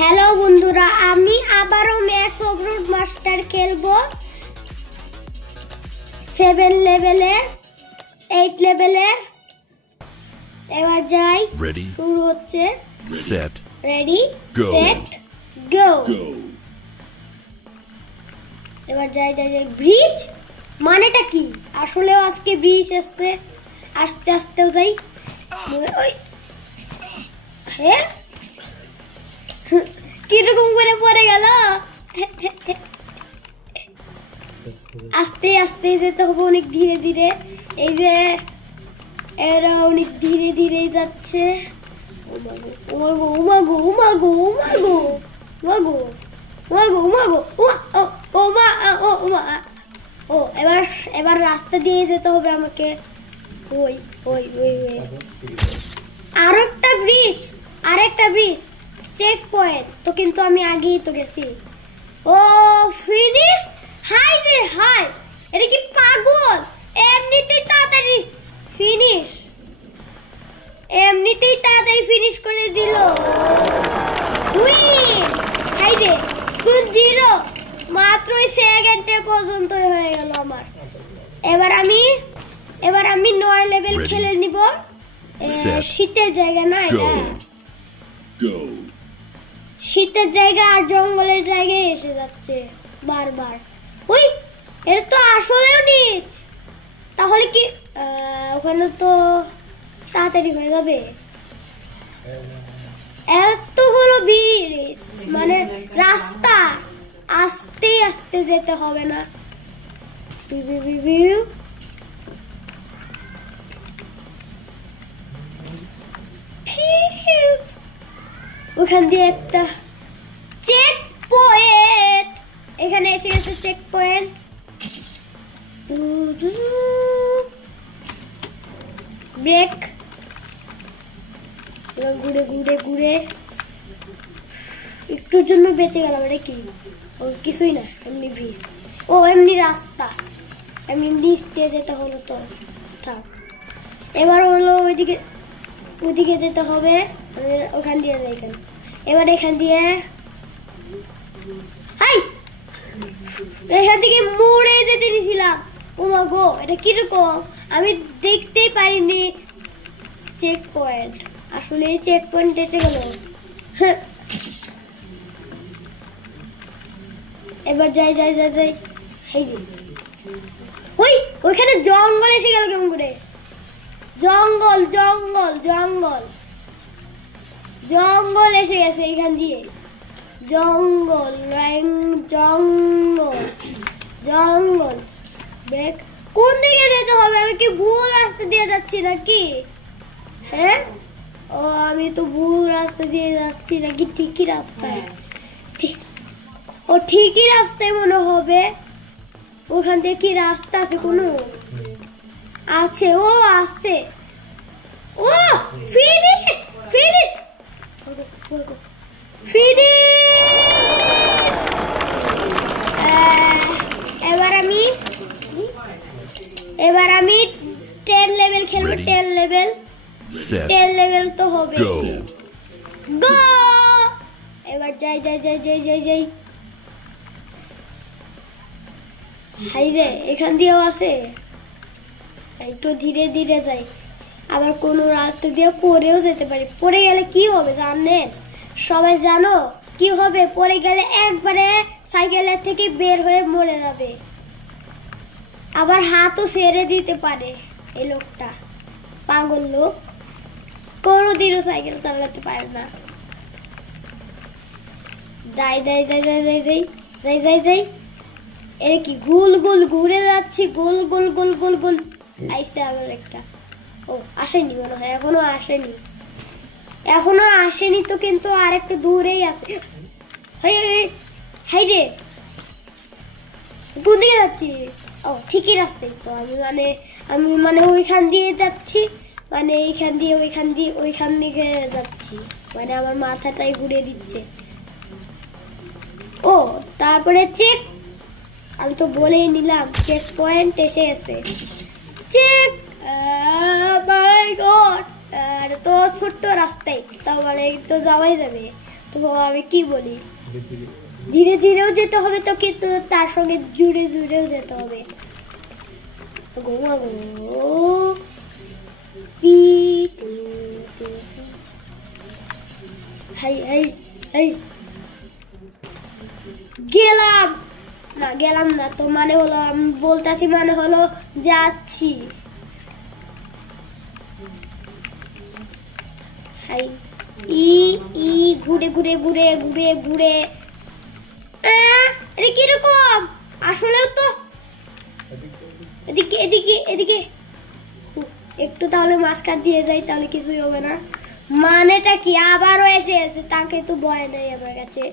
Hello বন্ধুরা, আমি আবারও ম্যাক্স অফরোড মাস্টার খেলবো 7 লেভেলের 8 লেভেলের। এবার যাই, শুরু হচ্ছে। Set ready go set go. এবার যাই যাই যাই। ব্রিজ মানেটা কি? আসলে আজকে ব্রিজ আসছে, আস্তে আস্তেও যাই। ওই হ্যাঁ, কিরকম করে পড়ে গেল। আস্তে আস্তে যেতে হবে, অনেক ধীরে ধীরে। এই যে এরা অনেক ধীরে ধীরে যাচ্ছে। এবার রাস্তা দিয়ে যেতে হবে আমাকে। ওই ওই ওই আরেকটা ব্রিজ চেক পয়েন্ট তো, কিন্তু আমি আগেই তো গেছি। ও ফিনিশ। হাই রে হাই, এটা কি পাগল? এমনিতেই তাড়াতাড়ি ফিনিশ করে দিল। হাই রে, কোন জিরো, মাত্র সেকেন্ডে পর্যন্ত হয়ে গেল আমার। এবার আমি 9 লেভেল খেলে নিব। শীতের জায়গা না এটা, শীতের জায়গা আর জঙ্গলের জায়গায় এসে যাচ্ছে বারবার। ওই এটা তো আসলেও নিচ, তাহলে কি ওখানে তো তাড়াতাড়ি হয়ে যাবে। এতগুলো ব্রিজ মানে রাস্তা, আস্তে আস্তে যেতে হবে না। ওখান দিয়ে একটা চেক পয়েন্ট, এখানে এসে গেছে চেক পয়েন্ট। ব্রেক, ঘুরে ঘুরে ঘুরে একটুর জন্য বেঁচে গেলাম। এটা কি? ও কিছুই না, এমনি ব্রিজ। ও এমনি রাস্তা, এমনি নিচ দিয়ে যেতে হলো তো। থাক, এবার হলো ওইদিকে যেতে হবে। ওখান দিয়ে যাই কেন? এবার এখান দিয়ে এখান থেকে মোড়ে যেতে নিয়েছিলাম। ও মা গো, এটা কিরকম আমি দেখতেই পারিনি। চেক পয়েন্ট, আসলে চেক পয়েন্ট এসে গেল। এবার যাই যাই যাই যাই। ওইখানে জঙ্গল এসে গেল কেমন করে? জঙ্গল জঙ্গল জঙ্গল জঙ্গল এসে গেছে এখান দিয়ে। জঙ্গল জঙ্গল জঙ্গল। দেখ কোন দিকে যেতে হবে? আমি কি ভুল রাস্তা দিয়ে যাচ্ছি নাকি? হ্যাঁ, ও আমি তো ভুল রাস্তা দিয়ে যাচ্ছি নাকি ঠিকই রাস্তায়? ও ঠিকই রাস্তায় মনে হবে। ওখান থেকে কি রাস্তা আছে কোনো? আছে, ও আছে। ও ফিনিশ ফিনিশ ফিনিশ। এবার আমি 10 লেভেল খেলবো। 10 লেভেল তো হবে। গো। এবার যাই যাই যাই যাই যাই যাই। হাই রে, এখান দিয়েও আছে। একটু ধীরে ধীরে যাই। আবার কোনো রাস্তা দিয়ে পড়েও যেতে পারি। পড়ে গেলে কি হবে জানেন? সবাই জানো কি হবে? পড়ে গেলে একবারে সাইকেলের থেকে বের হয়ে মরে যাবে। আবার হাতও ছেড়ে দিতে পারে। এই লোকটা পাগল লোক, কোনোদিনও সাইকেল চালাতে পারে না। যাই যাই যাই যাই যাই যাই যাই যাই যাই। এর কি গোল গোল ঘুরে যাচ্ছি, গোল গোল গোল গোল গোল। আইসে আবার একটা। ও আসেনি মনে হয়, এখনো আসেনি তো, কিন্তু আর একটু দূরেই আছে। হাই রে, কোন দিকে যাচ্ছি? ও ঠিকই রাস্তায় তো। আমি মানে ওইখান দিয়ে যাচ্ছি, মানে এইখান দিয়ে ওইখান দিকে যাচ্ছি, মানে আমার মাথাটাই ঘুরে দিচ্ছে। ও তারপরে চেক, আমি তো বলেই নিলাম চেক পয়েন্ট এসে গেছে। চেক, মাই গড, তো ছোট্ট রাস্তায়, তার মানে তো যাওয়াই যাবে। তো আমি কি বলি, ধীরে ধীরেও যেতে হবে তো, কিন্তু তার সঙ্গে জুড়ে জুড়েও যেতে হবে। গেলাম না, গেলাম না তো মানে হলো, আমি বলতেছি মানে হলো যাচ্ছি। হাই ই ই ঘুরে ঘুরে ঘুরে ঘুরে ঘুরে, এটা কিরকম আসলেও তো। এদিকে এদিকে এদিকে একটু তাহলে মাঝখান দিয়ে যাই, তাহলে কিছুই হবে না। মানেটা কি, আবারও এসে আছে, তাকে তো ভয় নেই আমার কাছে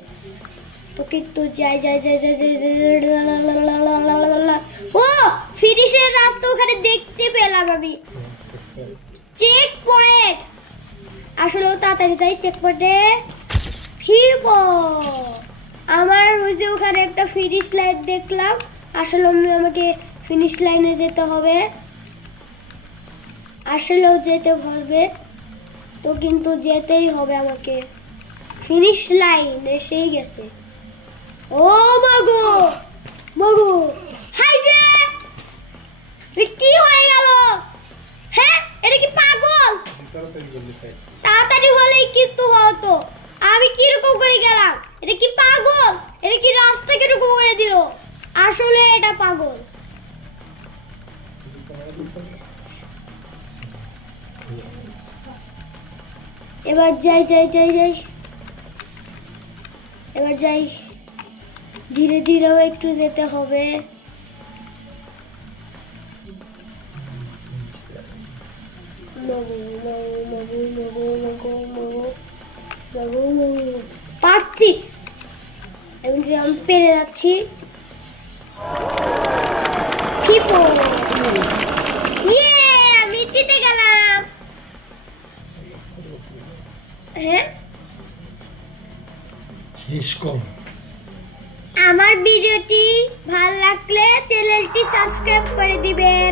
তো, কিন্তু যাই যাই যাই যাই ও ফিনিশের রাস্তা ওখানে দেখতে পেলাম আমি। চেক পয়েন্ট, আসলেও তাড়াতাড়ি যাই চেক পয়েন্টে ফিরবো। আমার ওই যে ওখানে একটা ফিনিশ লাইন দেখলাম, আসলে আমাকে ফিনিশ লাইনে যেতে হবে, আসলেও যেতে হবে তো, কিন্তু যেতেই হবে আমাকে। ফিনিশ লাইন এসেই গেছে। ও মাগো মাগো, হাই রে, কি হয়ে গেল? হ্যাঁ এটা কি পাগল? তাড়াতাড়ি হলেই কিন্তু হতো, আমি কিরকম করে গেলাম? এটা কি পাগল? এটা কি রাস্তা কিরকম করে দিল? আসলে এটা পাগল। এবার যাই যাই যাই যাই, এবার যাই, ধীরে ধীরেও একটু যেতে হবে। পারছি, আমি পেরে যাচ্ছি। আমি জিতে গেলাম। হ্যাঁ, আমার ভিডিওটি ভালো লাগলে চ্যানেলটি সাবস্ক্রাইব করে দিবেন।